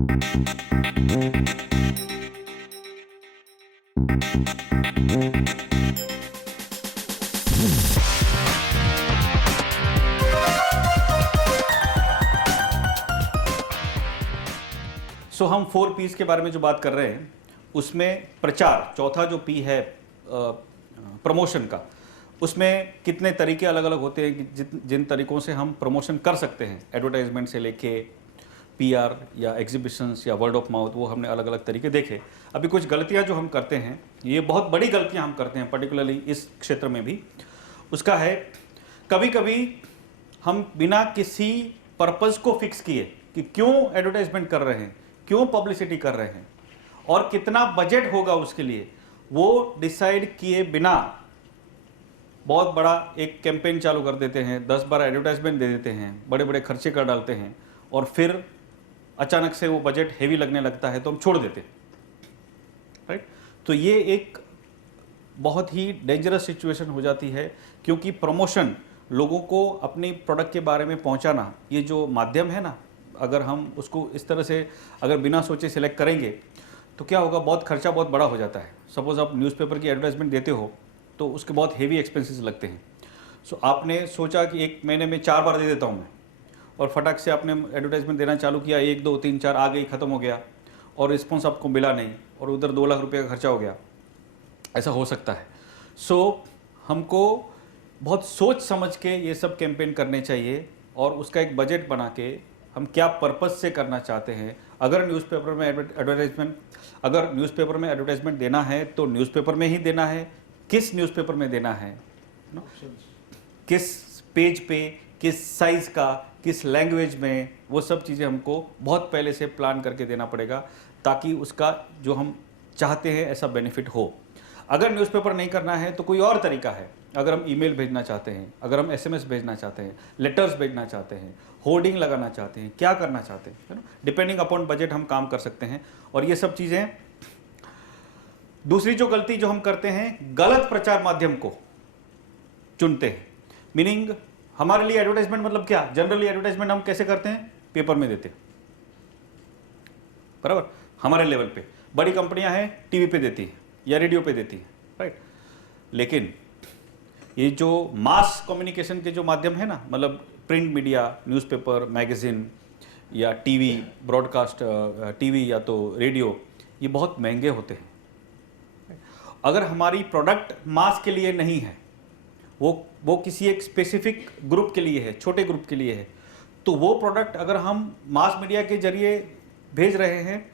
सो हम 4 P's के बारे में जो बात कर रहे हैं उसमें प्रचार, चौथा जो P है प्रमोशन का, उसमें कितने तरीके अलग अलग होते हैं कि जिन तरीकों से हम प्रमोशन कर सकते हैं, एडवर्टाइजमेंट से लेके PR या एग्जीबिशंस या वर्ड ऑफ माउथ, वो हमने अलग अलग तरीके देखे। अभी कुछ गलतियां जो हम करते हैं, ये बहुत बड़ी गलतियां हम करते हैं पर्टिकुलरली इस क्षेत्र में भी, उसका है कभी कभी हम बिना किसी पर्पज़ को फिक्स किए कि क्यों एडवर्टाइजमेंट कर रहे हैं, क्यों पब्लिसिटी कर रहे हैं और कितना बजट होगा उसके लिए, वो डिसाइड किए बिना बहुत बड़ा एक कैंपेन चालू कर देते हैं, 10-12 एडवर्टाइजमेंट दे देते हैं, बड़े बड़े खर्चे कर डालते हैं और फिर अचानक से वो बजट हेवी लगने लगता है तो हम छोड़ देते हैं, राइट। तो ये एक बहुत ही डेंजरस सिचुएशन हो जाती है, क्योंकि प्रमोशन, लोगों को अपनी प्रोडक्ट के बारे में पहुंचाना, ये जो माध्यम है ना, अगर हम उसको इस तरह से अगर बिना सोचे सिलेक्ट करेंगे तो क्या होगा, बहुत खर्चा बहुत बड़ा हो जाता है। सपोज़ आप न्यूज़पेपर की एडवर्टाइजमेंट देते हो तो उसके बहुत हेवी एक्सपेंसेस लगते हैं। सो आपने सोचा कि एक महीने में 4 बार दे देता हूँ मैं, और फटाक से आपने एडवर्टाइजमेंट देना चालू किया, 1 2 3 4 आ गई, ख़त्म हो गया और रिस्पॉन्स आपको मिला नहीं और उधर 2 लाख रुपये का खर्चा हो गया, ऐसा हो सकता है। सो हमको बहुत सोच समझ के ये सब कैंपेन करने चाहिए और उसका एक बजट बना के हम क्या पर्पस से करना चाहते हैं। अगर न्यूज़पेपर में एडवर्टाइजमेंट देना है तो न्यूज़पेपर में ही देना है, किस न्यूज़पेपर में देना है, किस पेज पे, किस साइज़ का, किस लैंग्वेज में, वो सब चीज़ें हमको बहुत पहले से प्लान करके देना पड़ेगा ताकि उसका जो हम चाहते हैं ऐसा बेनिफिट हो। अगर न्यूज़पेपर नहीं करना है तो कोई और तरीका है। अगर हम ईमेल भेजना चाहते हैं, अगर हम SMS भेजना चाहते हैं, लेटर्स भेजना चाहते हैं, होर्डिंग लगाना चाहते हैं, क्या करना चाहते हैं, है ना, डिपेंडिंग अपॉन बजट हम काम कर सकते हैं। और ये सब चीज़ें, दूसरी जो गलती जो हम करते हैं, गलत प्रचार माध्यम को चुनते हैं। मीनिंग हमारे लिए एडवर्टाइजमेंट मतलब क्या, जनरली एडवर्टाइजमेंट हम कैसे करते हैं, पेपर में देते हैं, बराबर। हमारे लेवल पे बड़ी कंपनियां हैं टीवी पे देती हैं या रेडियो पे देती हैं, राइट। लेकिन ये जो मास कम्युनिकेशन के जो माध्यम है ना, मतलब प्रिंट मीडिया, न्यूज़पेपर, मैगजीन या टीवी ब्रॉडकास्ट, टीवी या तो रेडियो, ये बहुत महंगे होते हैं। अगर हमारी प्रोडक्ट मास के लिए नहीं है, वो किसी एक स्पेसिफिक ग्रुप के लिए है, छोटे ग्रुप के लिए है, तो वो प्रोडक्ट अगर हम मास मीडिया के जरिए भेज रहे हैं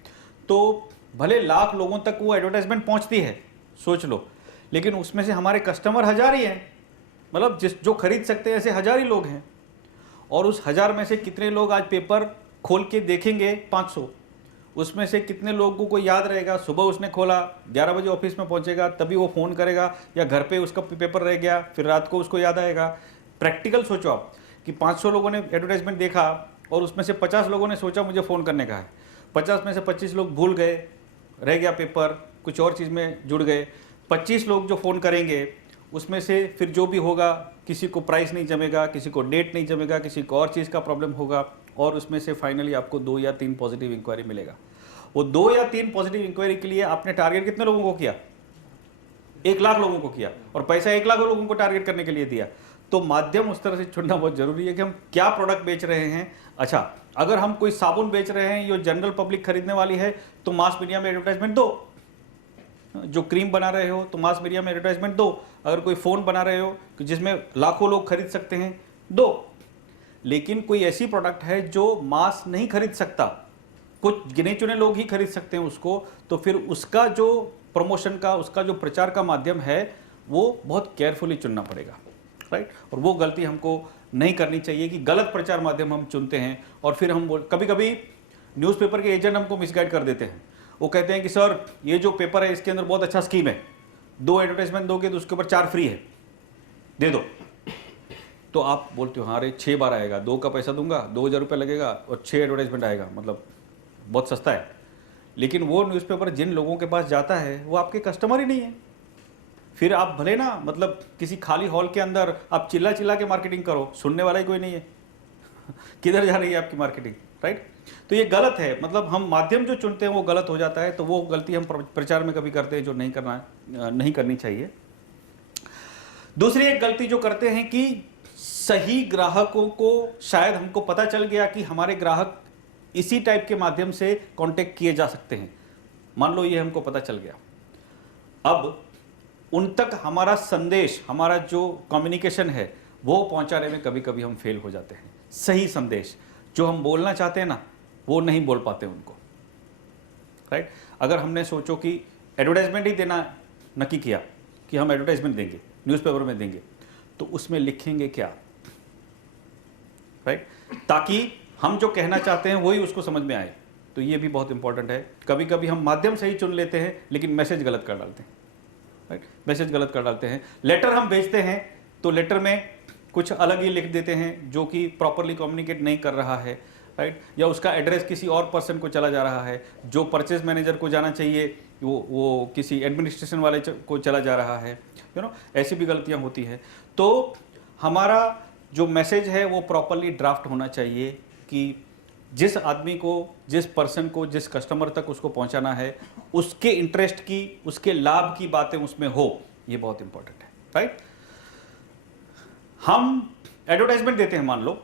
तो भले लाख लोगों तक वो एडवर्टाइजमेंट पहुंचती है, सोच लो, लेकिन उसमें से हमारे कस्टमर 1000 ही हैं, मतलब जो खरीद सकते हैं ऐसे 1000 ही लोग हैं। और उस 1000 में से कितने लोग आज पेपर खोल के देखेंगे, 500। उसमें से कितने लोगों को याद रहेगा, सुबह उसने खोला, 11 बजे ऑफिस में पहुंचेगा तभी वो फ़ोन करेगा, या घर पे उसका पेपर रह गया फिर रात को उसको याद आएगा। प्रैक्टिकल सोचो आप कि 500 लोगों ने एडवर्टाइजमेंट देखा और उसमें से 50 लोगों ने सोचा मुझे फ़ोन करने का है, 50 में से 25 लोग भूल गए, रह गया पेपर, कुछ और चीज़ में जुड़ गए। 25 लोग जो फ़ोन करेंगे उसमें से फिर जो भी होगा, किसी को प्राइस नहीं जमेगा, किसी को डेट नहीं जमेगा, किसी को और चीज़ का प्रॉब्लम होगा, और उसमें से फाइनली आपको 2 या 3 पॉजिटिव इंक्वायरी मिलेगा। वो 2 या 3 पॉजिटिव इंक्वायरी के लिए आपने टारगेट कितने लोगों को किया, 1 लाख लोगों को किया, और पैसा 1 लाख लोगों को टारगेट करने के लिए दिया। तो माध्यम उस तरह से चुनना बहुत जरूरी है कि हम क्या प्रोडक्ट बेच रहे हैं। अच्छा, अगर हम कोई साबुन बेच रहे हैं, ये जनरल पब्लिक खरीदने वाली है, तो मास मीडिया में एडवर्टाइजमेंट दो। जो क्रीम बना रहे हो तो मास मीडिया में एडवर्टाइजमेंट दो। अगर कोई फ़ोन बना रहे हो जिसमें लाखों लोग खरीद सकते हैं, दो। लेकिन कोई ऐसी प्रोडक्ट है जो मास नहीं खरीद सकता, कुछ गिने चुने लोग ही खरीद सकते हैं उसको, तो फिर उसका जो प्रमोशन का, उसका जो प्रचार का माध्यम है, वो बहुत केयरफुली चुनना पड़ेगा, राइट। और वो गलती हमको नहीं करनी चाहिए कि गलत प्रचार माध्यम हम चुनते हैं और फिर हम कभी कभी न्यूज़पेपर के एजेंट हमको मिसगाइड कर देते हैं। वो कहते हैं कि सर ये जो पेपर है इसके अंदर बहुत अच्छा स्कीम है, 2 एडवर्टाइजमेंट दोगे तो उसके ऊपर 4 फ्री है, दे दो। तो आप बोलते हो हाँ रे 6 बार आएगा, 2 का पैसा दूंगा, 2000 रुपये लगेगा और 6 एडवर्टाइजमेंट आएगा, मतलब बहुत सस्ता है। लेकिन वो न्यूज़पेपर जिन लोगों के पास जाता है वो आपके कस्टमर ही नहीं है। फिर आप भले ना, मतलब किसी खाली हॉल के अंदर आप चिल्ला चिल्ला के मार्केटिंग करो, सुनने वाला ही कोई नहीं है किधर जा रही है आपकी मार्केटिंग, राइट। तो ये गलत है, मतलब हम माध्यम जो चुनते हैं वो गलत हो जाता है, तो वो गलती हम प्रचार में कभी करते हैं जो नहीं करनी चाहिए। दूसरी एक गलती जो करते हैं कि सही ग्राहकों को शायद हमको पता चल गया कि हमारे ग्राहक इसी टाइप के माध्यम से कांटेक्ट किए जा सकते हैं, मान लो ये हमको पता चल गया, अब उन तक हमारा संदेश, हमारा जो कम्युनिकेशन है वो पहुंचाने में कभी कभी हम फेल हो जाते हैं। सही संदेश जो हम बोलना चाहते हैं ना वो नहीं बोल पाते उनको, राइट। अगर हमने सोचो कि एडवर्टाइजमेंट ही देना नक्की किया कि हम एडवर्टाइजमेंट देंगे, न्यूज़पेपर में देंगे, तो उसमें लिखेंगे क्या, राइट, ताकि हम जो कहना चाहते हैं वही उसको समझ में आए। तो ये भी बहुत इंपॉर्टेंट है। कभी कभी हम माध्यम सही चुन लेते हैं लेकिन मैसेज गलत कर डालते हैं, राइट, मैसेज गलत कर डालते हैं। लेटर हम भेजते हैं तो लेटर में कुछ अलग ही लिख देते हैं जो कि प्रॉपरली कम्युनिकेट नहीं कर रहा है, राइट, या उसका एड्रेस किसी और पर्सन को चला जा रहा है, जो परचेज मैनेजर को जाना चाहिए वो किसी एडमिनिस्ट्रेशन वाले को चला जा रहा है, ऐसी भी गलतियां होती है। तो हमारा जो मैसेज है वो प्रॉपरली ड्राफ्ट होना चाहिए कि जिस आदमी को, जिस पर्सन को, जिस कस्टमर तक उसको पहुंचाना है उसके इंटरेस्ट की, उसके लाभ की बातें उसमें हो, ये बहुत इंपॉर्टेंट है, राइट। हम एडवर्टाइजमेंट देते हैं मान लो,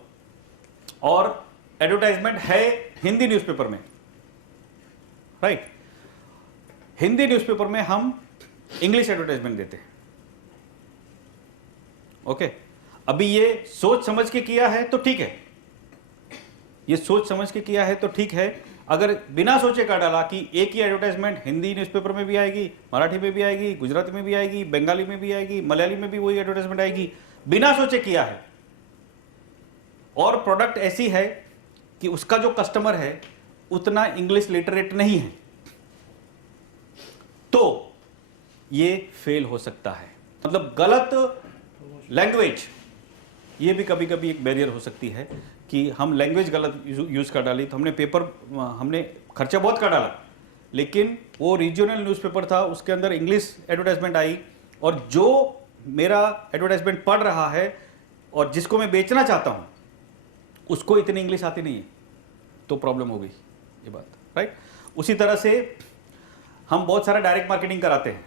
और एडवर्टाइजमेंट है हिंदी न्यूज़पेपर में, राइट, हिंदी न्यूज़पेपर में हम इंग्लिश एडवर्टाइजमेंट देते हैं, ओके। अभी ये सोच समझ के किया है तो ठीक है, ये सोच समझ के किया है तो ठीक है। अगर बिना सोचे कर डाला कि एक ही एडवर्टाइजमेंट हिंदी न्यूज़पेपर में भी आएगी, मराठी में भी आएगी, गुजराती में भी आएगी, बंगाली में भी आएगी, मलयाली में भी वही एडवर्टाइजमेंट आएगी, बिना सोचे किया है, और प्रोडक्ट ऐसी है कि उसका जो कस्टमर है उतना इंग्लिश लिटरेट नहीं है, तो ये फेल हो सकता है। मतलब गलत लैंग्वेज, ये भी कभी कभी एक बैरियर हो सकती है कि हम लैंग्वेज गलत यूज कर डाली, तो हमने खर्चा बहुत कर डाला, लेकिन वो रीजनल न्यूज़पेपर था, उसके अंदर इंग्लिश एडवर्टाइजमेंट आई, और जो मेरा एडवर्टाइजमेंट पढ़ रहा है और जिसको मैं बेचना चाहता हूं उसको इतनी इंग्लिश आती नहीं है, तो प्रॉब्लम हो गई ये बात, राइट। उसी तरह से हम बहुत सारा डायरेक्ट मार्केटिंग कराते हैं,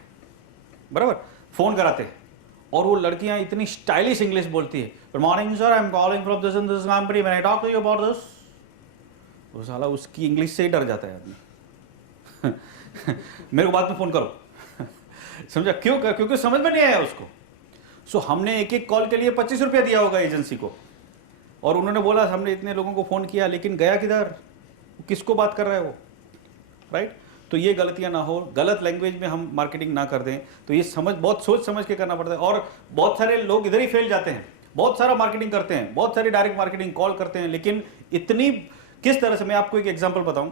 बराबर, फोन कराते हैं, और वो लड़कियां इतनी स्टाइलिश इंग्लिश बोलती है, good morning sir, I am calling from this and this company, when I talk to you about this, वो साला उसकी इंग्लिश से ही डर जाता है आदमी मेरे को बाद में फोन करो समझा क्यों? क्योंकि समझ में नहीं आया उसको। सो हमने एक एक कॉल के लिए 25 रुपया दिया होगा एजेंसी को, और उन्होंने बोला हमने इतने लोगों को फोन किया, लेकिन गया किधर, किसको बात कर रहा है वो, राइट। तो ये गलतियां ना हो, गलत लैंग्वेज में हम मार्केटिंग ना कर दें, तो ये बहुत सोच समझ के करना पड़ता है। और बहुत सारे लोग इधर ही फेल जाते हैं, बहुत सारा मार्केटिंग करते हैं, बहुत सारी डायरेक्ट मार्केटिंग कॉल करते हैं, लेकिन इतनी किस तरह से, मैं आपको एक एग्जाम्पल बताऊं।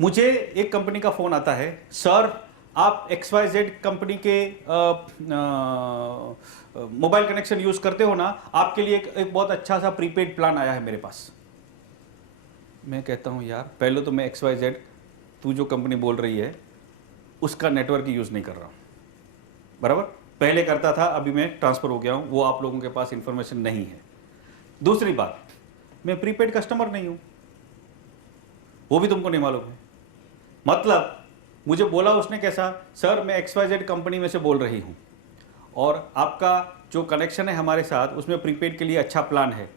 मुझे एक कंपनी का फोन आता है, सर आप XYZ कंपनी के मोबाइल कनेक्शन यूज करते हो ना, आपके लिए एक बहुत अच्छा सा प्रीपेड प्लान आया है मेरे पास। मैं कहता हूं यार, पहले तो मैं XYZ, तू जो कंपनी बोल रही है उसका नेटवर्क यूज नहीं कर रहा हूं, बराबर, पहले करता था, अभी मैं ट्रांसफर हो गया हूं, वो आप लोगों के पास इंफॉर्मेशन नहीं है। दूसरी बात, मैं प्रीपेड कस्टमर नहीं हूं, वो भी तुमको नहीं मालूम है। मतलब मुझे बोला उसने कैसा, सर मैं XYZ कंपनी में से बोल रही हूं, और आपका जो कनेक्शन है हमारे साथ उसमें प्रीपेड के लिए अच्छा प्लान है।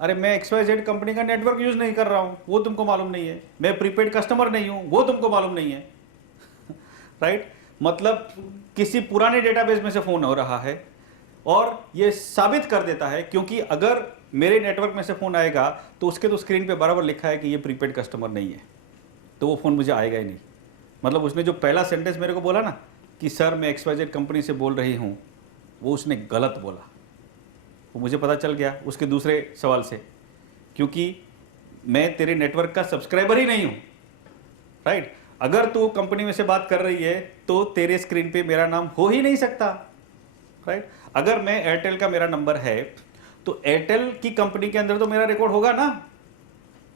अरे मैं XYZ कंपनी का नेटवर्क यूज नहीं कर रहा हूं, वो तुमको मालूम नहीं है। मैं प्रीपेड कस्टमर नहीं हूं, वो तुमको मालूम नहीं है राइट। मतलब किसी पुराने डेटाबेस में से फोन हो रहा है, और ये साबित कर देता है, क्योंकि अगर मेरे नेटवर्क में से फोन आएगा तो उसके तो स्क्रीन पे बराबर लिखा है कि ये प्रीपेड कस्टमर नहीं है, तो वो फोन मुझे आएगा ही नहीं। मतलब उसने जो पहला सेंटेंस मेरे को बोला ना कि सर मैं XYZ कंपनी से बोल रही हूँ, वो उसने गलत बोला, वो मुझे पता चल गया उसके दूसरे सवाल से, क्योंकि मैं तेरे नेटवर्क का सब्सक्राइबर ही नहीं हूँ, राइट। अगर तू कंपनी में से बात कर रही है तो तेरे स्क्रीन पे मेरा नाम हो ही नहीं सकता, राइट। अगर मैं एयरटेल का मेरा नंबर है तो एयरटेल की कंपनी के अंदर तो मेरा रिकॉर्ड होगा ना,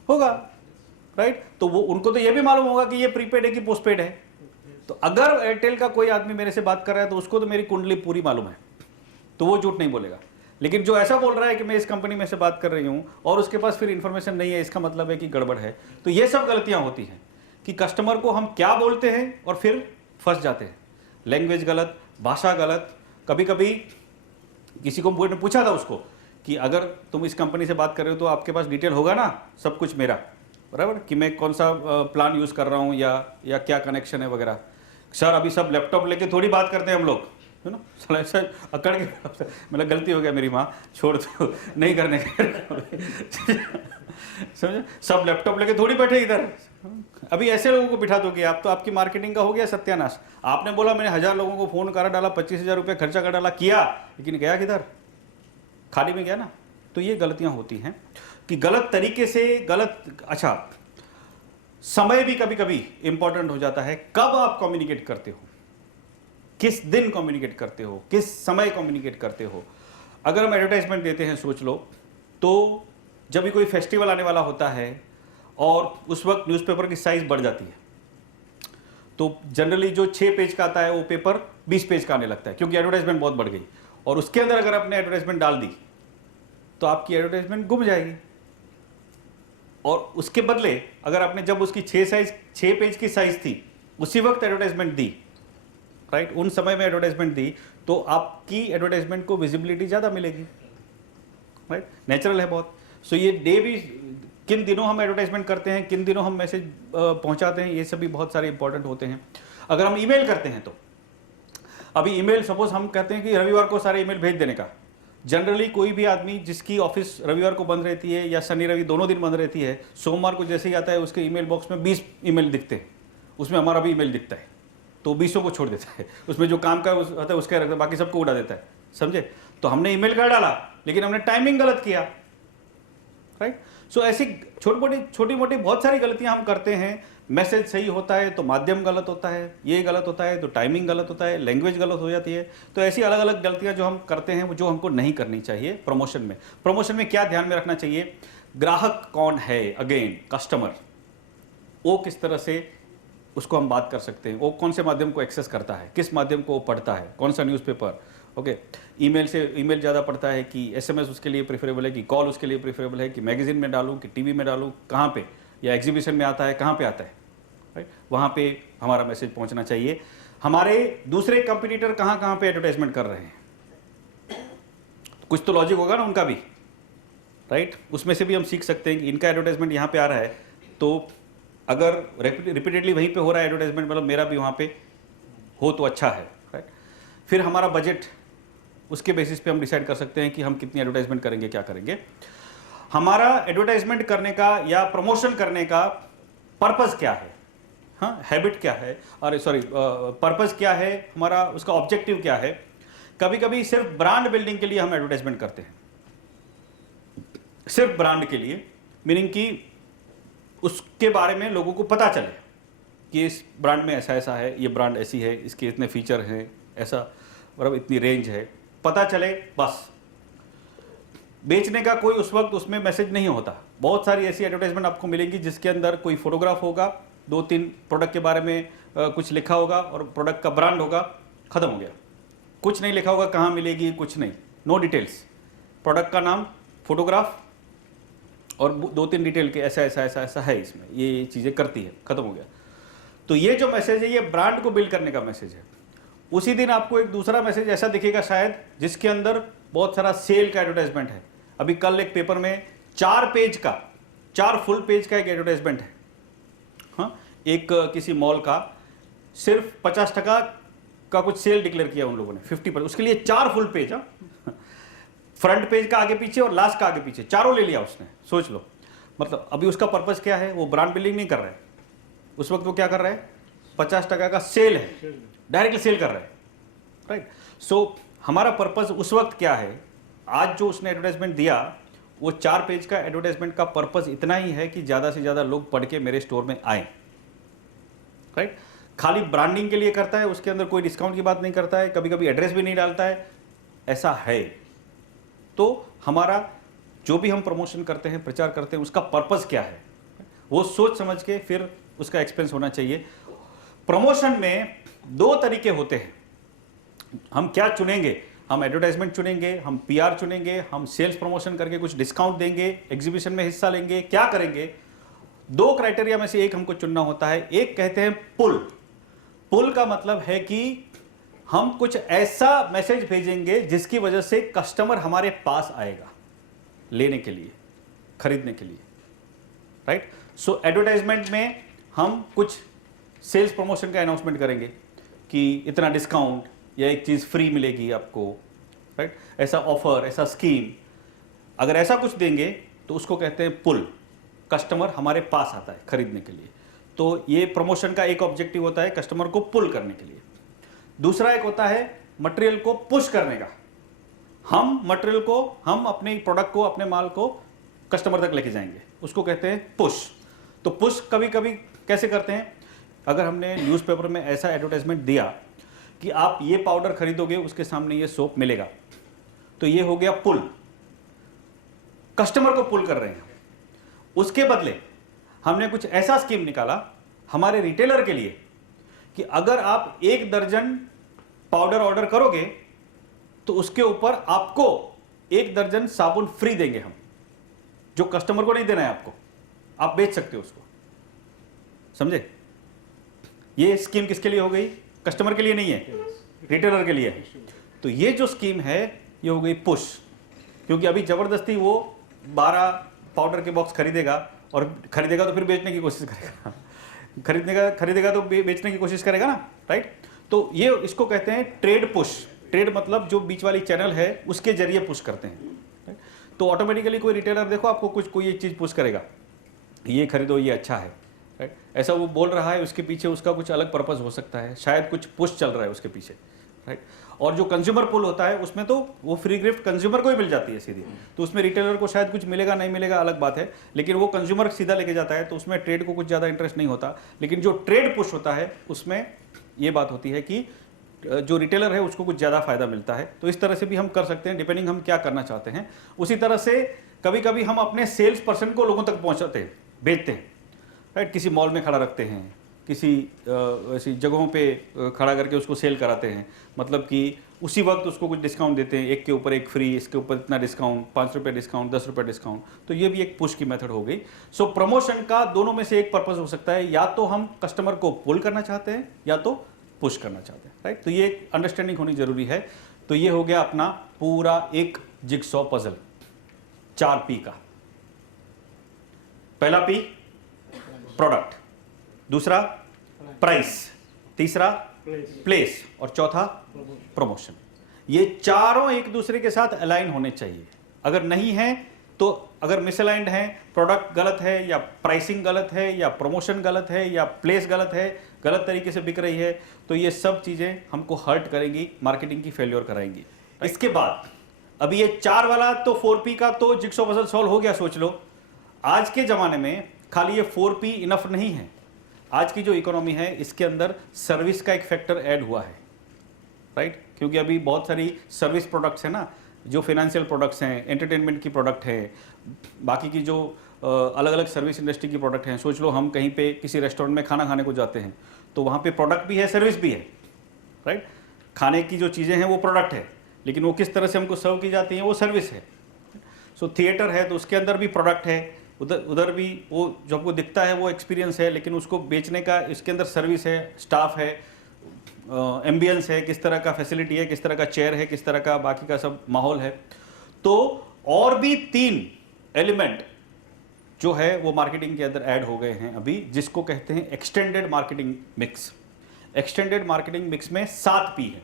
होगा, राइट। तो वो उनको तो ये भी मालूम होगा कि ये प्रीपेड है कि पोस्टपेड है। तो अगर एयरटेल का कोई आदमी मेरे से बात कर रहा है तो उसको तो मेरी कुंडली पूरी मालूम है, तो वो झूठ नहीं बोलेगा। लेकिन जो ऐसा बोल रहा है कि मैं इस कंपनी में से बात कर रही हूँ और उसके पास फिर इंफॉर्मेशन नहीं है, इसका मतलब है कि गड़बड़ है। तो ये सब गलतियाँ होती हैं कि कस्टमर को हम क्या बोलते हैं और फिर फंस जाते हैं। लैंग्वेज गलत, भाषा गलत। कभी कभी किसी को पूछा था उसको कि अगर तुम इस कंपनी से बात कर रहे हो तो आपके पास डिटेल होगा ना, सब कुछ मेरा, बराबर, कि मैं कौन सा प्लान यूज़ कर रहा हूँ या क्या कनेक्शन है वगैरह। सर अभी सब लैपटॉप लेके थोड़ी बात करते हैं हम लोग, है ना। साला ऐसा अकड़ के, मतलब गलती हो गया मेरी माँ, छोड़ दो, नहीं करने का। समझे, सब लैपटॉप लेके थोड़ी बैठे इधर। अभी ऐसे लोगों को बिठा दोगे आप तो आपकी मार्केटिंग का हो गया सत्यानाश। आपने बोला मैंने 1000 लोगों को फोन करा, डाला 25,000 रुपये खर्चा कर डाला, किया, लेकिन गया किधर, खाली में गया ना। तो ये गलतियां होती हैं कि गलत तरीके से अच्छा, समय भी कभी कभी इंपॉर्टेंट हो जाता है। कब आप कम्युनिकेट करते हो, किस दिन कम्युनिकेट करते हो, किस समय कम्युनिकेट करते हो। अगर हम एडवर्टाइजमेंट देते हैं, सोच लो, तो जब भी कोई फेस्टिवल आने वाला होता है और उस वक्त न्यूज़पेपर की साइज बढ़ जाती है, तो जनरली जो 6 पेज का आता है वो पेपर 20 पेज का आने लगता है, क्योंकि एडवर्टाइजमेंट बहुत बढ़ गई। और उसके अंदर अगर आपने एडवर्टाइजमेंट डाल दी तो आपकी एडवर्टाइजमेंट गुम जाएगी। और उसके बदले अगर आपने जब उसकी 6 पेज की साइज थी उसी वक्त एडवर्टाइजमेंट दी, राइट, उन समय में एडवर्टाइजमेंट दी, तो आपकी एडवर्टाइजमेंट को विजिबिलिटी ज़्यादा मिलेगी, राइट, नेचुरल है बहुत। सो ये डे भी, किन दिनों हम एडवर्टाइजमेंट करते हैं, किन दिनों हम मैसेज पहुंचाते हैं, ये सभी बहुत सारे इंपॉर्टेंट होते हैं। अगर हम ईमेल करते हैं तो अभी ईमेल, सपोज हम कहते हैं कि रविवार को सारे ईमेल भेज देने का। जनरली कोई भी आदमी जिसकी ऑफिस रविवार को बंद रहती है या शनि रवि दोनों दिन बंद रहती है, सोमवार को जैसे ही आता है उसके ईमेल बॉक्स में 20 ईमेल दिखते हैं, उसमें हमारा भी ईमेल दिखता है, तो 20 को छोड़ देता है, उसमें जो काम का होता है उसका रखता है, बाकी सबको उड़ा देता है, समझे। तो हमने ईमेल कर डाला लेकिन हमने टाइमिंग गलत किया, राइट। सो ऐसी छोटी मोटी बहुत सारी गलतियां हम करते हैं। मैसेज सही होता है तो माध्यम गलत होता है, ये गलत होता है तो टाइमिंग गलत होता है, लैंग्वेज गलत हो जाती है। तो ऐसी अलग अलग गलतियां जो हम करते हैं वो जो हमको नहीं करनी चाहिए। प्रमोशन में क्या ध्यान में रखना चाहिए, ग्राहक कौन है, अगेन कस्टमर, वो किस तरह से उसको हम बात कर सकते हैं, वो कौन से माध्यम को एक्सेस करता है, किस माध्यम को वो पढ़ता है, कौन सा न्यूज़पेपर, ओके, ईमेल ज़्यादा पढ़ता है कि एसएमएस उसके लिए प्रेफरेबल है, कि कॉल उसके लिए प्रेफरेबल है, कि मैगजीन में डालूं कि टीवी में डालूं, कहाँ पे, या एग्जीबिशन में आता है, कहाँ पे आता है, राइट, वहाँ पे हमारा मैसेज पहुँचना चाहिए। हमारे दूसरे कंपटीटर कहाँ पे एडवर्टाइजमेंट कर रहे हैं, कुछ तो लॉजिक होगा ना उनका भी, राइट। उसमें से भी हम सीख सकते हैं कि इनका एडवर्टाइजमेंट यहाँ पे आ रहा है, तो अगर रिपीटेडली वहीं पे हो रहा है एडवर्टाइजमेंट, मतलब मेरा भी वहाँ पे हो तो अच्छा है, राइट। फिर हमारा बजट, उसके बेसिस पे हम डिसाइड कर सकते हैं कि हम कितनी एडवर्टाइजमेंट करेंगे, क्या करेंगे। हमारा एडवर्टाइजमेंट करने का या प्रमोशन करने का पर्पस क्या है, हाँ, हैबिट क्या है, अरे सॉरी, पर्पस क्या है हमारा, उसका ऑब्जेक्टिव क्या है। कभी कभी सिर्फ ब्रांड बिल्डिंग के लिए हम एडवर्टाइजमेंट करते हैं, सिर्फ ब्रांड के लिए, मीनिंग कि उसके बारे में लोगों को पता चले कि इस ब्रांड में ऐसा ऐसा है, ये ब्रांड ऐसी है, इसके इतने फीचर हैं, ऐसा, मतलब इतनी रेंज है, पता चले बस। बेचने का कोई उस वक्त उसमें मैसेज नहीं होता। बहुत सारी ऐसी एडवर्टाइजमेंट आपको मिलेगी जिसके अंदर कोई फोटोग्राफ होगा, 2-3 प्रोडक्ट के बारे में कुछ लिखा होगा और प्रोडक्ट का ब्रांड होगा, खत्म हो गया। कुछ नहीं लिखा होगा कहाँ मिलेगी, कुछ नहीं, नो डिटेल्स, प्रोडक्ट का नाम, फोटोग्राफ और 2-3 डिटेल के ऐसा ऐसा ऐसा ऐसा है इसमें, ये चीज़ें करती है, खत्म हो गया। तो ये जो मैसेज है ये ब्रांड को बिल्ड करने का मैसेज है। उसी दिन आपको एक दूसरा मैसेज ऐसा दिखेगा शायद जिसके अंदर बहुत सारा सेल का एडवर्टाइजमेंट है। अभी कल एक पेपर में 4 फुल पेज का एक एडवर्टाइजमेंट है, हाँ, एक किसी मॉल का, सिर्फ 50% का कुछ सेल डिक्लेयर किया उन लोगों ने, 50%, उसके लिए 4 फुल पेज, हाँ, फ्रंट पेज का आगे पीछे और लास्ट का आगे पीछे, चारों ले लिया उसने, सोच लो। मतलब अभी उसका पर्पस क्या है, वो ब्रांड बिल्डिंग नहीं कर रहा है उस वक्त, वो क्या कर रहा है, 50% का सेल है, डायरेक्टली सेल कर रहा है, राइट। सो हमारा पर्पस उस वक्त क्या है, आज जो उसने एडवर्टाइजमेंट दिया वो 4 पेज का एडवर्टाइजमेंट का पर्पस इतना ही है कि ज़्यादा से ज़्यादा लोग पढ़ के मेरे स्टोर में आए, राइट। खाली ब्रांडिंग के लिए करता है, उसके अंदर कोई डिस्काउंट की बात नहीं करता है, कभी कभी एड्रेस भी नहीं डालता है, ऐसा है। तो हमारा जो भी हम प्रमोशन करते हैं, प्रचार करते हैं, उसका पर्पस क्या है, वो सोच समझ के फिर उसका एक्सपेंस होना चाहिए। प्रमोशन में 2 तरीके होते हैं, हम क्या चुनेंगे। हम एडवर्टाइजमेंट चुनेंगे, हम पीआर चुनेंगे, हम सेल्स प्रमोशन करके कुछ डिस्काउंट देंगे, एग्जीबिशन में हिस्सा लेंगे, क्या करेंगे? 2 क्राइटेरिया में से एक हमको चुनना होता है। एक कहते हैं पुल। पुल का मतलब है कि हम कुछ ऐसा मैसेज भेजेंगे जिसकी वजह से कस्टमर हमारे पास आएगा लेने के लिए, खरीदने के लिए, राइट? सो एडवर्टाइजमेंट में हम कुछ सेल्स प्रमोशन का अनाउंसमेंट करेंगे कि इतना डिस्काउंट या एक चीज़ फ्री मिलेगी आपको, राइट? ऐसा ऑफर, ऐसा स्कीम, अगर ऐसा कुछ देंगे तो उसको कहते हैं पुल। कस्टमर हमारे पास आता है खरीदने के लिए। तो ये प्रमोशन का एक ऑब्जेक्टिव होता है, कस्टमर को पुल करने के लिए। दूसरा एक होता है मटेरियल को पुश करने का। हम मटेरियल को, हम अपने प्रोडक्ट को, अपने माल को कस्टमर तक लेके जाएंगे, उसको कहते हैं पुश। तो पुश कभी कभी कैसे करते हैं? अगर हमने न्यूज़पेपर में ऐसा एडवर्टाइजमेंट दिया कि आप ये पाउडर खरीदोगे, उसके सामने ये सोप मिलेगा, तो ये हो गया पुल। कस्टमर को पुल कर रहे हैं। उसके बदले हमने कुछ ऐसा स्कीम निकाला हमारे रिटेलर के लिए कि अगर आप 1 दर्जन पाउडर ऑर्डर करोगे तो उसके ऊपर आपको 1 दर्जन साबुन फ्री देंगे हम, जो कस्टमर को नहीं देना है आपको, आप बेच सकते हो उसको। समझे? ये स्कीम किसके लिए हो गई? कस्टमर के लिए नहीं है, रिटेलर के लिए है। तो ये जो स्कीम है ये हो गई पुश, क्योंकि अभी जबरदस्ती वो 12 पाउडर के बॉक्स खरीदेगा, और खरीदेगा तो फिर बेचने की कोशिश करेगा, खरीदेगा तो बेचने की कोशिश करेगा ना, राइट? तो ये इसको कहते हैं ट्रेड पुश। ट्रेड मतलब जो बीच वाली चैनल है उसके जरिए पुश करते हैं, राइट? तो ऑटोमेटिकली कोई रिटेलर देखो आपको कोई एक चीज़ पुश करेगा, ये खरीदो, ये अच्छा है, राइट? ऐसा वो बोल रहा है, उसके पीछे उसका कुछ अलग पर्पस हो सकता है, शायद कुछ पुश चल रहा है उसके पीछे, राइट? और जो कंज्यूमर पुल होता है उसमें तो वो फ्री गिफ्ट कंज्यूमर को ही मिल जाती है सीधी, तो उसमें रिटेलर को शायद कुछ मिलेगा नहीं मिलेगा अलग बात है, लेकिन वो कंज्यूमर सीधा लेके जाता है, तो उसमें ट्रेड को कुछ ज़्यादा इंटरेस्ट नहीं होता। लेकिन जो ट्रेड पुश होता है उसमें ये बात होती है कि जो रिटेलर है उसको कुछ ज़्यादा फायदा मिलता है। तो इस तरह से भी हम कर सकते हैं, डिपेंडिंग हम क्या करना चाहते हैं। उसी तरह से कभी कभी हम अपने सेल्स पर्सन को लोगों तक पहुँचाते हैं, बेचते हैं, राइट? किसी मॉल में खड़ा रखते हैं, किसी ऐसी जगहों पे खड़ा करके उसको सेल कराते हैं, मतलब कि उसी वक्त उसको कुछ डिस्काउंट देते हैं, एक के ऊपर एक फ्री, इसके ऊपर इतना डिस्काउंट, 5 रुपये डिस्काउंट, 10 रुपये डिस्काउंट। तो ये भी एक पुश की मेथड हो गई। सो प्रमोशन का दोनों में से एक पर्पस हो सकता है, या तो हम कस्टमर को पुल करना चाहते हैं या तो पुश करना चाहते हैं, राइट? तो ये एक अंडरस्टैंडिंग होनी जरूरी है। तो ये हो गया अपना पूरा एक जिगसॉ पजल 4 P का। पहला P प्रोडक्ट, दूसरा प्राइस, तीसरा प्लेस, और चौथा प्रमोशन। ये चारों एक दूसरे के साथ अलाइन होने चाहिए। अगर नहीं है तो, अगर मिसअलाइंड है, प्रोडक्ट गलत है या प्राइसिंग गलत है या प्रमोशन गलत है या प्लेस गलत है, गलत तरीके से बिक रही है, तो ये सब चीजें हमको हर्ट करेंगी, मार्केटिंग की फेल्योर कराएंगी। इसके बाद अभी ये 4 वाला तो 4P का तो जिगसॉ पजल सॉल्व हो गया। सोच लो आज के जमाने में खाली ये 4P इनफ नहीं है। आज की जो इकोनॉमी है इसके अंदर सर्विस का एक फैक्टर ऐड हुआ है, राइट? क्योंकि अभी बहुत सारी सर्विस प्रोडक्ट्स हैं ना, जो फाइनेंशियल प्रोडक्ट्स हैं, एंटरटेनमेंट की प्रोडक्ट है, बाकी की जो अलग अलग सर्विस इंडस्ट्री की प्रोडक्ट हैं। सोच लो हम कहीं पे किसी रेस्टोरेंट में खाना खाने को जाते हैं तो वहाँ पे प्रोडक्ट भी है, सर्विस भी है, राइट? खाने की जो चीज़ें हैं वो प्रोडक्ट है, लेकिन वो किस तरह से हमको सर्व की जाती हैं वो सर्विस है। सो थिएटर है तो उसके अंदर भी प्रोडक्ट है, उधर भी वो जो आपको दिखता है वो एक्सपीरियंस है, लेकिन उसको बेचने का इसके अंदर सर्विस है, स्टाफ है, एम्बियंस है, किस तरह का फैसिलिटी है, किस तरह का चेयर है, किस तरह का बाकी का सब माहौल है। तो और भी 3 एलिमेंट जो है वो मार्केटिंग के अंदर ऐड हो गए हैं अभी, जिसको कहते हैं extended marketing mix. Extended marketing mix में 7 P है।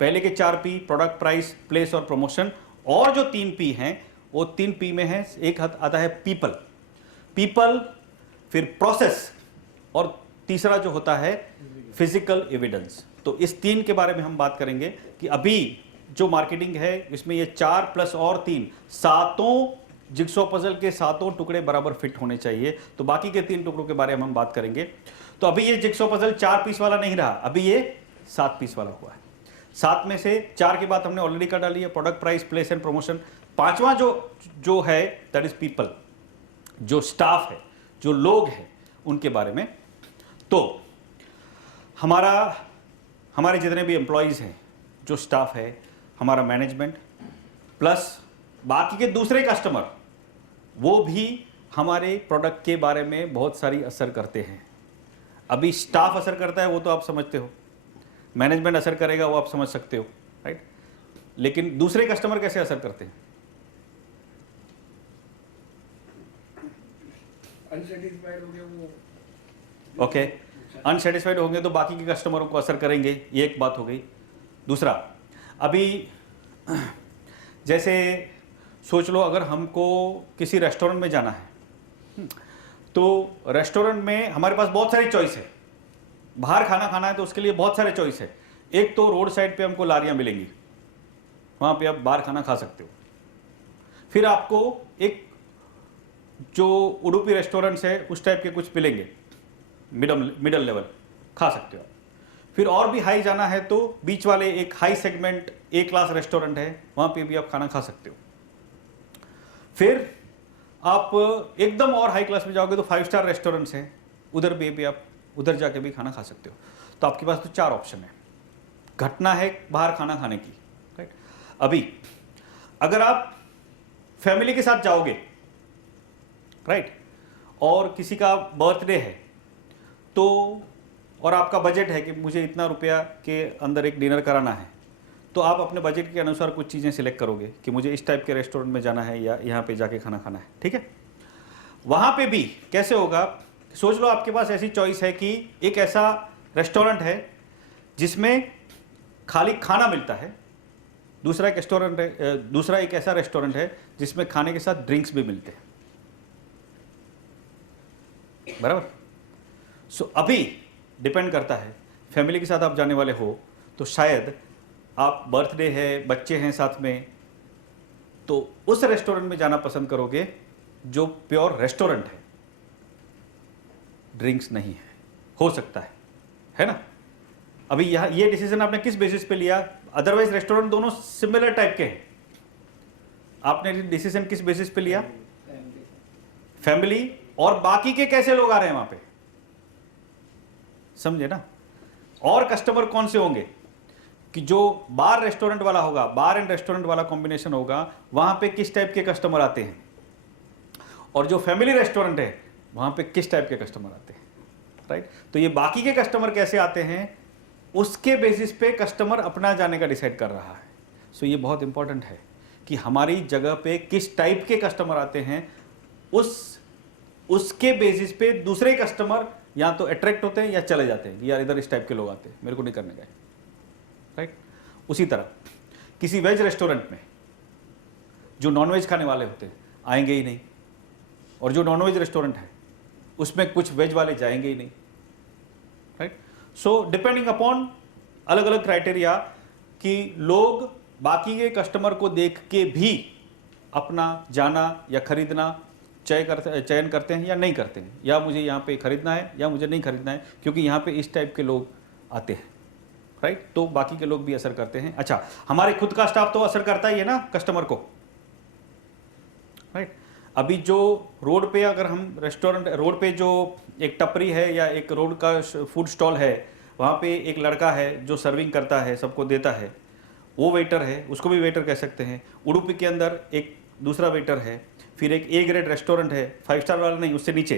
पहले के 4 P प्रोडक्ट, प्राइस, प्लेस और प्रमोशन, और जो 3 P हैं वो 3 P में है, एक आता है पीपल, फिर प्रोसेस, और तीसरा जो होता है फिजिकल एविडेंस। तो इस 3 के बारे में हम बात करेंगे कि अभी जो मार्केटिंग है इसमें ये 4 प्लस और 3, 7 जिगसॉ पजल के 7 टुकड़े बराबर फिट होने चाहिए। तो बाकी के 3 टुकड़ों के बारे में हम बात करेंगे। तो अभी ये जिगसॉ पजल 4 पीस वाला नहीं रहा, अभी ये 7 पीस वाला हुआ है। 7 में से 4 की बात हमने ऑलरेडी कर डाली है, product, price, place and promotion. 5वां जो है दैट इज पीपल, जो स्टाफ है, जो लोग हैं उनके बारे में। तो हमारे जितने भी एम्प्लॉयज़ हैं, जो स्टाफ है, हमारा मैनेजमेंट प्लस बाकी के दूसरे कस्टमर, वो भी हमारे प्रोडक्ट के बारे में बहुत सारी असर करते हैं। अभी स्टाफ असर करता है, वो तो आप समझते हो, मैनेजमेंट असर करेगा, वो आप समझ सकते हो, राइट। लेकिन दूसरे कस्टमर कैसे असर करते हैं? अनसेटिस्फाइड हो गया वो, ओके, अनसेटिस्फाइड होंगे तो बाकी के कस्टमरों को असर करेंगे, ये एक बात हो गई। दूसरा, अभी जैसे सोच लो, अगर हमको किसी रेस्टोरेंट में जाना है, तो रेस्टोरेंट में हमारे पास बहुत सारी चॉइस है। बाहर खाना खाना है तो उसके लिए बहुत सारे चॉइस है। एक तो रोड साइड पे हमको लारियां मिलेंगी, वहाँ पे आप बाहर खाना खा सकते हो। फिर आपको एक जो उडुपी रेस्टोरेंट्स है उस टाइप के कुछ मिलेंगे, मिडल लेवल, खा सकते हो। फिर और भी हाई जाना है तो बीच वाले एक high segment A class restaurant है, वहाँ पे भी आप खाना खा सकते हो। फिर आप एकदम और हाई क्लास में जाओगे तो 5 स्टार रेस्टोरेंट्स हैं, उधर भी आप उधर जाके भी खाना खा सकते हो। तो आपके पास तो 4 ऑप्शन है। घटना है बाहर खाना खाने की, राइट। अभी अगर आप फैमिली के साथ जाओगे, राइट, और किसी का बर्थडे है तो, और आपका बजट है कि मुझे इतना रुपया के अंदर एक डिनर कराना है, तो आप अपने बजट के अनुसार कुछ चीज़ें सिलेक्ट करोगे कि मुझे इस टाइप के रेस्टोरेंट में जाना है या यहाँ पे जाके खाना खाना है, ठीक है। वहाँ पे भी कैसे होगा, सोच लो आपके पास ऐसी चॉइस है कि एक ऐसा रेस्टोरेंट है जिसमें खाली खाना मिलता है, दूसरा एक ऐसा रेस्टोरेंट है जिसमें खाने के साथ ड्रिंक्स भी मिलते हैं, बराबर। सो अभी डिपेंड करता है, फैमिली के साथ आप जाने वाले हो तो शायद आप बर्थडे है, बच्चे हैं साथ में, तो उस रेस्टोरेंट में जाना पसंद करोगे जो प्योर रेस्टोरेंट है, ड्रिंक्स नहीं है, हो सकता है ना। अभी यह ये डिसीजन आपने किस बेसिस पे लिया? अदरवाइज रेस्टोरेंट दोनों सिमिलर टाइप के हैं, आपने डिसीजन किस बेसिस पे लिया? फैमिली और बाकी के कैसे लोग आ रहे हैं वहां पे, समझे ना। और कस्टमर कौन से होंगे कि जो बार रेस्टोरेंट वाला होगा, बार एंड रेस्टोरेंट वाला कॉम्बिनेशन होगा, वहां पे किस टाइप के कस्टमर आते हैं, और जो फैमिली रेस्टोरेंट है वहां पे किस टाइप के कस्टमर आते हैं, राइट। तो ये बाकी के कस्टमर कैसे आते हैं, उसके बेसिस पे कस्टमर अपना जाने का डिसाइड कर रहा है। सो ये बहुत इंपॉर्टेंट है कि हमारी जगह पे किस टाइप के कस्टमर आते हैं, उसके बेसिस पे दूसरे कस्टमर या तो अट्रैक्ट होते हैं या चले जाते हैं कि यार इधर इस टाइप के लोग आते हैं, मेरे को नहीं करने का है, राइट। उसी तरह किसी वेज रेस्टोरेंट में जो नॉनवेज खाने वाले होते हैं आएंगे ही नहीं, और जो नॉनवेज रेस्टोरेंट है उसमें कुछ वेज वाले जाएंगे ही नहीं, राइट। सो डिपेंडिंग अपॉन अलग अलग क्राइटेरिया कि लोग बाकी के कस्टमर को देख के भी अपना जाना या खरीदना चयन करते हैं या नहीं करते हैं, या मुझे यहाँ पे खरीदना है या मुझे नहीं खरीदना है क्योंकि यहाँ पे इस टाइप के लोग आते हैं, राइट। तो बाकी के लोग भी असर करते हैं। अच्छा, हमारे खुद का स्टाफ तो असर करता ही है ना कस्टमर को, राइट। अभी जो रोड पे, अगर हम रेस्टोरेंट रोड पे जो एक टपरी है या एक रोड का फूड स्टॉल है, वहाँ पे एक लड़का है जो सर्विंग करता है, सबको देता है, वो वेटर है, उसको भी वेटर कह सकते हैं। उडुपी के अंदर एक दूसरा वेटर है, फिर एक ए ग्रेड रेस्टोरेंट है, 5 स्टार वाला नहीं, उससे नीचे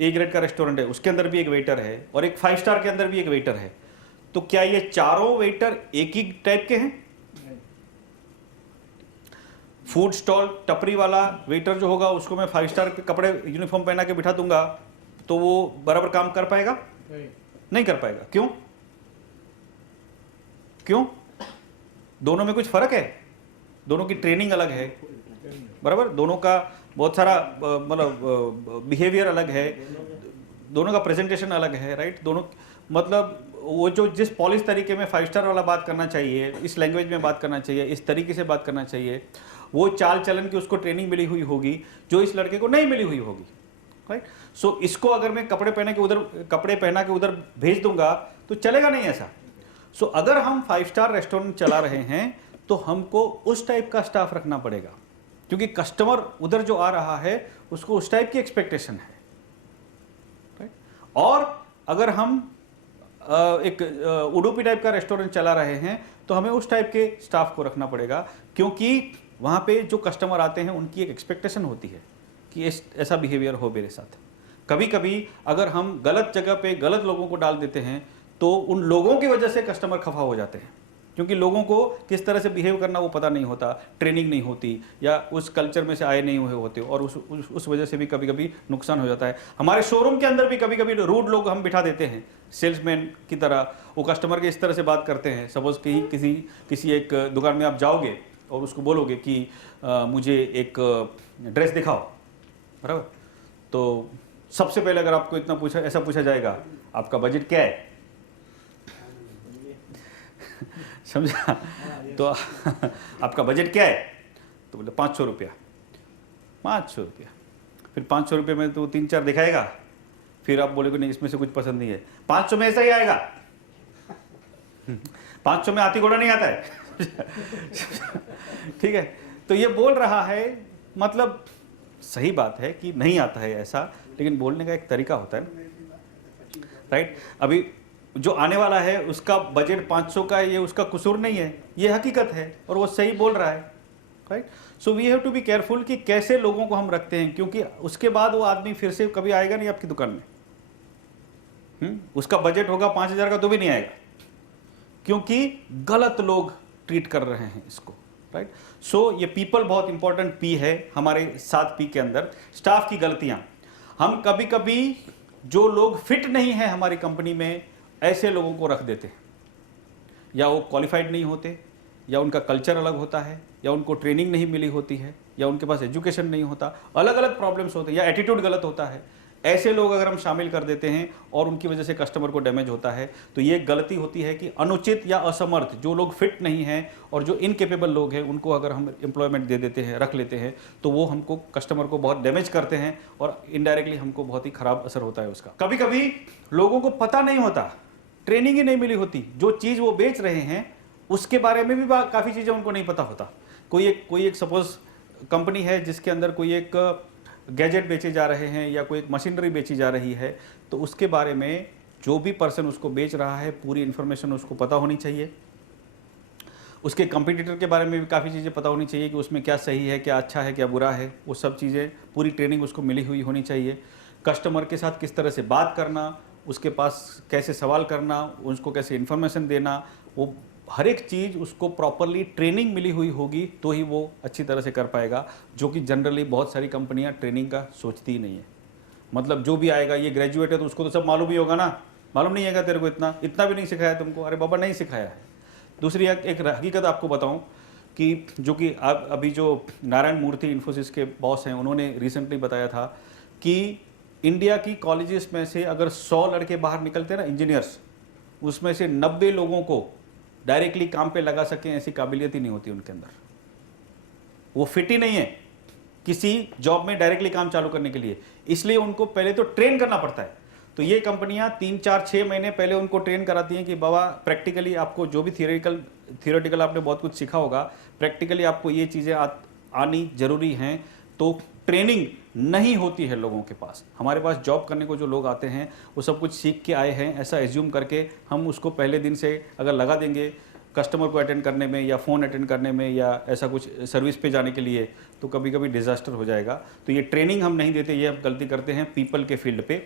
ए ग्रेड का रेस्टोरेंट है, उसके अंदर भी एक वेटर है, और एक 5 स्टार के अंदर भी एक वेटर है। तो क्या ये चारों वेटर एक ही टाइप के हैं? फूड स्टॉल टपरी वाला वेटर जो होगा उसको मैं 5 स्टार के कपड़े यूनिफॉर्म पहना के बिठा दूंगा तो वो बराबर काम कर पाएगा? नहीं कर पाएगा। क्यों? दोनों में कुछ फर्क है, दोनों की ट्रेनिंग अलग है, बराबर, दोनों का बहुत सारा मतलब बिहेवियर अलग है, दोनों का प्रेजेंटेशन अलग है, राइट। दोनों मतलब वो जो जिस पॉलिश तरीके में 5 स्टार वाला बात करना चाहिए, इस लैंग्वेज में बात करना चाहिए, इस तरीके से बात करना चाहिए, वो चाल चलन की उसको ट्रेनिंग मिली हुई होगी जो इस लड़के को नहीं मिली हुई होगी, राइट। सो इसको अगर मैं कपड़े पहना के उधर भेज दूंगा तो चलेगा नहीं ऐसा। सो अगर हम 5 स्टार रेस्टोरेंट चला रहे हैं तो हमको उस टाइप का स्टाफ रखना पड़ेगा, क्योंकि कस्टमर उधर जो आ रहा है उसको उस टाइप की एक्सपेक्टेशन है, राइट। और अगर हम एक उडुपी टाइप का रेस्टोरेंट चला रहे हैं तो हमें उस टाइप के स्टाफ को रखना पड़ेगा, क्योंकि वहाँ पे जो कस्टमर आते हैं उनकी एक एक्सपेक्टेशन होती है कि ऐसा बिहेवियर हो मेरे साथ। कभी कभी अगर हम गलत जगह पे गलत लोगों को डाल देते हैं तो उन लोगों की वजह से कस्टमर खफा हो जाते हैं, क्योंकि लोगों को किस तरह से बिहेव करना वो पता नहीं होता, ट्रेनिंग नहीं होती या उस कल्चर में से आए नहीं हुए होते, और उस वजह से भी कभी कभी नुकसान हो जाता है। हमारे शोरूम के अंदर भी कभी कभी रूड लोग हम बिठा देते हैं सेल्समैन की तरह, वो कस्टमर के इस तरह से बात करते हैं। सपोज कि किसी एक दुकान में आप जाओगे और उसको बोलोगे कि मुझे एक ड्रेस दिखाओ, बराबर, तो सबसे पहले अगर आपको ऐसा पूछा जाएगा आपका बजट क्या है, समझा, तो आपका बजट क्या है, तो बोले 500 रुपया। 500 रुपया, फिर 500 रुपये में तो 3-4 दिखाएगा, फिर आप बोलेगे नहीं इसमें से कुछ पसंद नहीं है, 500 में ऐसा ही आएगा। 500 में हाथी घोड़ा नहीं आता है। ठीक है, तो ये बोल रहा है, मतलब सही बात है कि नहीं आता है ऐसा, लेकिन बोलने का एक तरीका होता है, राइट। अभी जो आने वाला है उसका बजट 500 का है, ये उसका कसूर नहीं है, ये हकीकत है और वो सही बोल रहा है, right. So we have to be careful कि कैसे लोगों को हम रखते हैं, क्योंकि उसके बाद वो आदमी फिर से कभी आएगा नहीं आपकी दुकान में। उसका बजट होगा 5000 का तो भी नहीं आएगा, क्योंकि गलत लोग ट्रीट कर रहे हैं इसको, राइट। सो ये पीपल बहुत इंपॉर्टेंट पी है हमारे 7 पी के अंदर। स्टाफ की गलतियां, हम कभी कभी जो लोग फिट नहीं है हमारी कंपनी में ऐसे लोगों को रख देते हैं, या वो क्वालिफाइड नहीं होते, या उनका कल्चर अलग होता है, या उनको ट्रेनिंग नहीं मिली होती है, या उनके पास एजुकेशन नहीं होता, अलग अलग प्रॉब्लम्स होते हैं, या एटीट्यूड गलत होता है। ऐसे लोग अगर हम शामिल कर देते हैं और उनकी वजह से कस्टमर को डैमेज होता है, तो ये गलती होती है कि अनुचित या असमर्थ जो लोग फिट नहीं हैं और जो इनकेपेबल लोग हैं उनको अगर हम एम्प्लॉयमेंट दे देते हैं, रख लेते हैं, तो वो हमको कस्टमर को बहुत डैमेज करते हैं और इनडायरेक्टली हमको बहुत ही खराब असर होता है उसका। कभी कभी लोगों को पता नहीं होता, ट्रेनिंग ही नहीं मिली होती, जो चीज़ वो बेच रहे हैं उसके बारे में भी काफ़ी चीज़ें उनको नहीं पता होता। कोई एक सपोज कंपनी है जिसके अंदर कोई एक गैजेट बेचे जा रहे हैं या कोई एक मशीनरी बेची जा रही है, तो उसके बारे में जो भी पर्सन उसको बेच रहा है पूरी इन्फॉर्मेशन उसको पता होनी चाहिए। उसके कंपटीटर के बारे में भी काफ़ी चीज़ें पता होनी चाहिए कि उसमें क्या सही है, क्या अच्छा है, क्या बुरा है, वो सब चीज़ें पूरी ट्रेनिंग उसको मिली हुई होनी चाहिए। कस्टमर के साथ किस तरह से बात करना, उसके पास कैसे सवाल करना, उसको कैसे इन्फॉर्मेशन देना, वो हर एक चीज़ उसको प्रॉपरली ट्रेनिंग मिली हुई होगी तो ही वो अच्छी तरह से कर पाएगा, जो कि जनरली बहुत सारी कंपनियां ट्रेनिंग का सोचती ही नहीं है। मतलब जो भी आएगा ये ग्रेजुएट है तो उसको तो सब मालूम ही होगा ना, मालूम नहीं है तेरे को, इतना भी नहीं सिखाया तुमको, अरे बाबा नहीं सिखाया है। दूसरी एक हकीकत आपको बताऊं कि जो कि अभी जो नारायण मूर्ति इन्फोसिस के बॉस हैं उन्होंने रिसेंटली बताया था कि इंडिया की कॉलेजेस में से अगर 100 लड़के बाहर निकलते हैं ना इंजीनियर्स, उसमें से 90 लोगों को डायरेक्टली काम पे लगा सकें ऐसी काबिलियत ही नहीं होती उनके अंदर। वो फिट ही नहीं है किसी जॉब में डायरेक्टली काम चालू करने के लिए, इसलिए उनको पहले तो ट्रेन करना पड़ता है। तो ये कंपनियां 3-4-6 महीने पहले उनको ट्रेन कराती हैं कि बाबा प्रैक्टिकली आपको जो भी थियोरेटिकल आपने बहुत कुछ सीखा होगा, प्रैक्टिकली आपको ये चीज़ें आनी जरूरी हैं। तो ट्रेनिंग नहीं होती है लोगों के पास। हमारे पास जॉब करने को जो लोग आते हैं वो सब कुछ सीख के आए हैं, ऐसा एज्यूम करके हम उसको पहले दिन से अगर लगा देंगे कस्टमर को अटेंड करने में या फ़ोन अटेंड करने में या ऐसा कुछ सर्विस पे जाने के लिए, तो कभी कभी डिज़ास्टर हो जाएगा। तो ये ट्रेनिंग हम नहीं देते, ये हम गलती करते हैं पीपल के फील्ड पे।